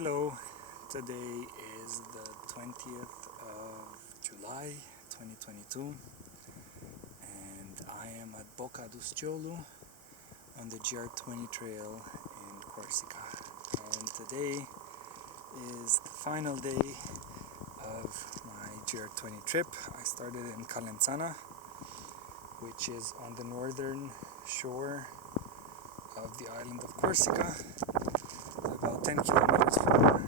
Hello, today is the 20th of July 2022 and I am at Bocca on the GR20 trail in Corsica, and today is the final day of my GR20 trip. I started in Calenzana, which is on the northern shore of the island of Corsica, about 10 kilometers from Cal.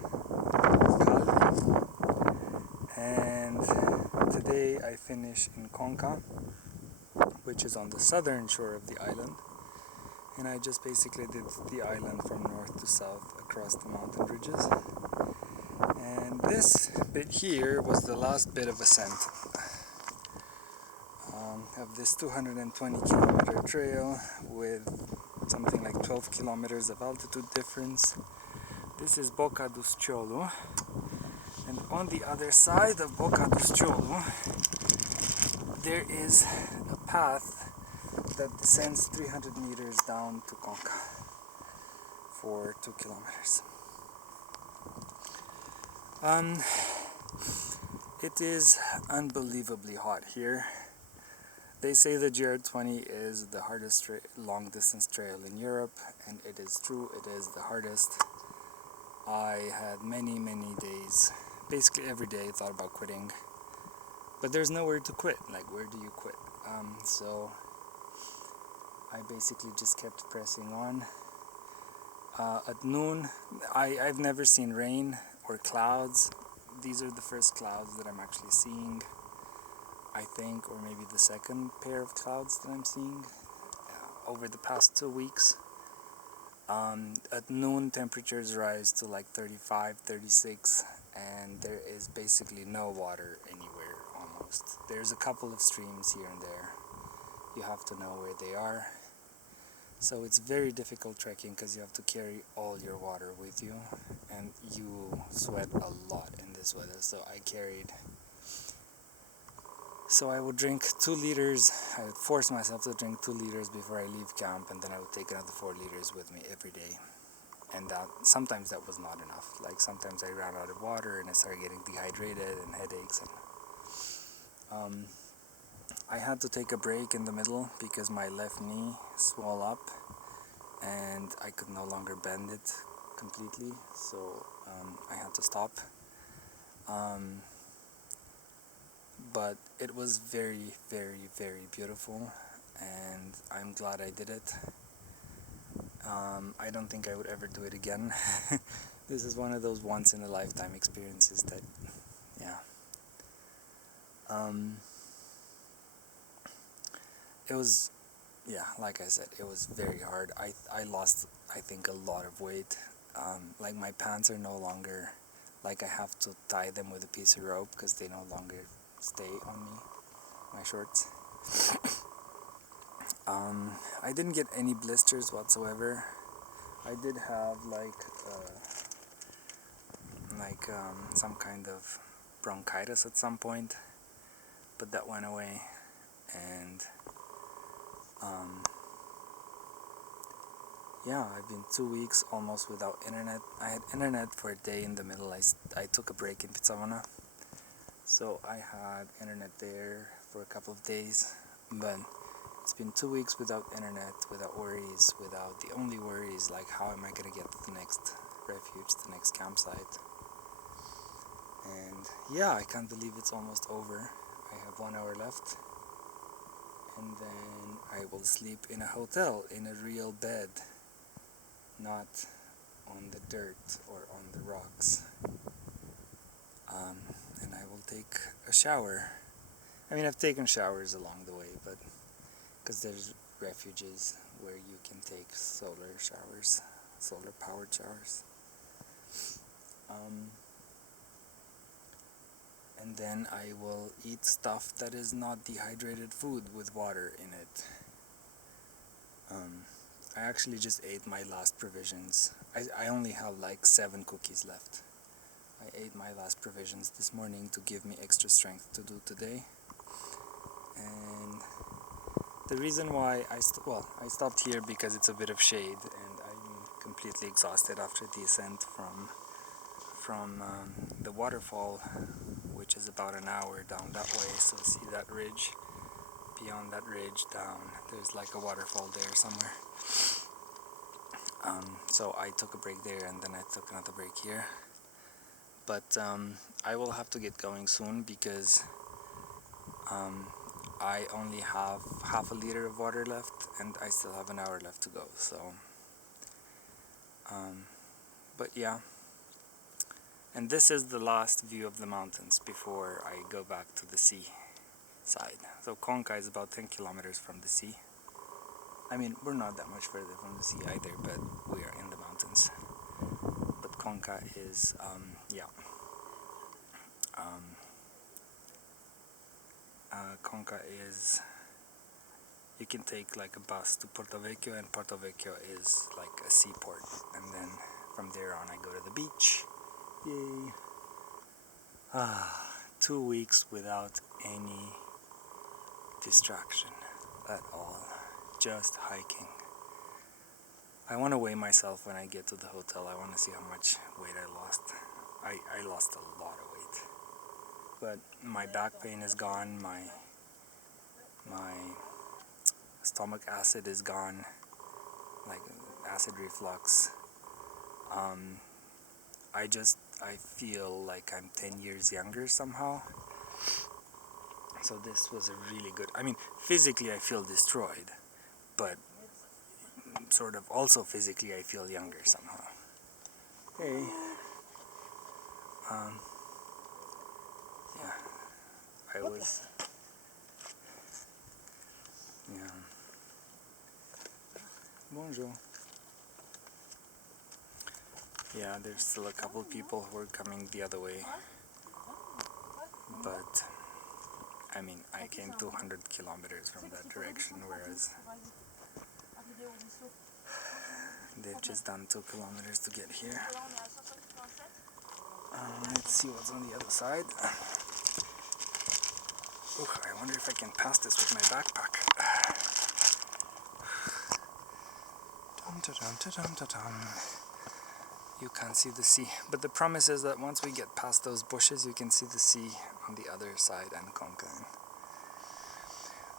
And today I finish in Conca, which is on the southern shore of the island, and I just basically did the island from north to south across the mountain ridges. And this bit here was the last bit of ascent of this 220 kilometer trail with something like 12 kilometers of altitude difference. This is Bocca d'Usciolo, and on the other side of Bocca d'Usciolo there is a path that descends 300 meters down to Conca for 2 kilometers. It is unbelievably hot here. They say the GR20 is the hardest long distance trail in Europe, and it is true, it is the hardest. I had many days, basically every day I thought about quitting, but there's nowhere to quit. Like, where do you quit? So I basically just kept pressing on. At noon, I've never seen rain or clouds. These are the first clouds that I'm actually seeing, I think, or maybe the second pair of clouds that I'm seeing over the past 2 weeks. At noon temperatures rise to like 35, 36, and there is basically no water anywhere almost. There's a couple of streams here and there. You have to know where they are. So it's very difficult trekking because you have to carry all your water with you, and you sweat a lot in this weather. So I would drink 2 liters, I would force myself to drink 2 liters before I leave camp, and then I would take another 4 liters with me every day. And sometimes that was not enough. Like, sometimes I ran out of water and I started getting dehydrated and headaches. And I had to take a break in the middle because my left knee swelled up and I could no longer bend it completely, so I had to stop. But it was very beautiful, and I'm glad I did it. I don't think I would ever do it again. This is one of those once in a lifetime experiences that, yeah. It was, yeah, like I said, it was very hard. I lost, I think, a lot of weight. Like, my pants are no longer, like, I have to tie them with a piece of rope because they no longer stay on me, my shorts. I didn't get any blisters whatsoever. I did have some kind of bronchitis at some point, but that went away. And yeah, I've been 2 weeks almost without internet. I had internet for a day in the middle. I took a break in Pizzavona, so I had internet there for a couple of days, but it's been 2 weeks without internet, without worries, the only worry is, like, how am I gonna get to the next refuge, the next campsite. And yeah, I can't believe it's almost over. I have 1 hour left, and then I will sleep in a hotel, in a real bed, not on the dirt or on the rocks. And I will take a shower. I mean, I've taken showers along the way, but because there's refuges where you can take solar showers, solar powered showers. And then I will eat stuff that is not dehydrated food with water in it. I actually just ate my last provisions. I only have like 7 cookies left. I ate my last provisions this morning to give me extra strength to do today. And the reason why I stopped here because it's a bit of shade, and I'm completely exhausted after the ascent from from the waterfall, which is about an hour down that way. So see that ridge? Beyond that ridge down, there's like a waterfall there somewhere. So I took a break there and then I took another break here. But I will have to get going soon because I only have half a liter of water left and I still have an hour left to go. So, but yeah. And this is the last view of the mountains before I go back to the sea side. So Conca is about 10 kilometers from the sea. I mean, we're not that much further from the sea either, but we are in the mountains. But Conca is, Conca is, you can take like a bus to Porto Vecchio, and Porto Vecchio is like a seaport. And then from there on I go to the beach. Yay! 2 weeks without any distraction at all, just hiking. I want to weigh myself when I get to the hotel. I want to see how much weight I lost. I lost a lot of weight, but my back pain is gone, my stomach acid is gone, like acid reflux. I feel like I'm 10 years younger somehow. So this was a really good, I mean, physically I feel destroyed, but sort of also physically I feel younger somehow. Hey. Yeah, I was, yeah. Bonjour. Yeah, there's still a couple people who are coming the other way, but I mean, I came 200 kilometers from that direction, whereas they've just done 2 kilometers to get here. Let's see what's on the other side. I wonder if I can pass this with my backpack. You can't see the sea, but the promise is that once we get past those bushes you can see the sea on the other side and Conca.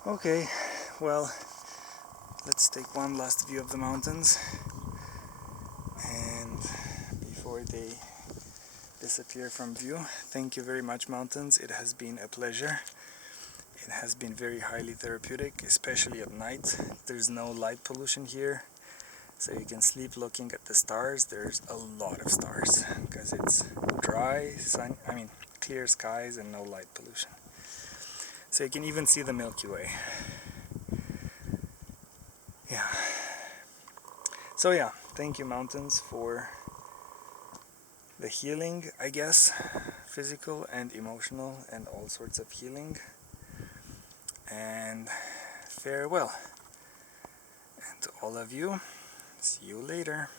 Okay, well, let's take one last view of the mountains, and before they disappear from view, thank you very much, mountains. It has been a pleasure. It has been very highly therapeutic, especially at night. There's no light pollution here, so you can sleep looking at the stars. There's a lot of stars because it's dry, clear skies and no light pollution. So you can even see the Milky Way. Yeah. So yeah, thank you, mountains, for the healing, I guess, physical and emotional and all sorts of healing. And farewell. And to all of you, see you later.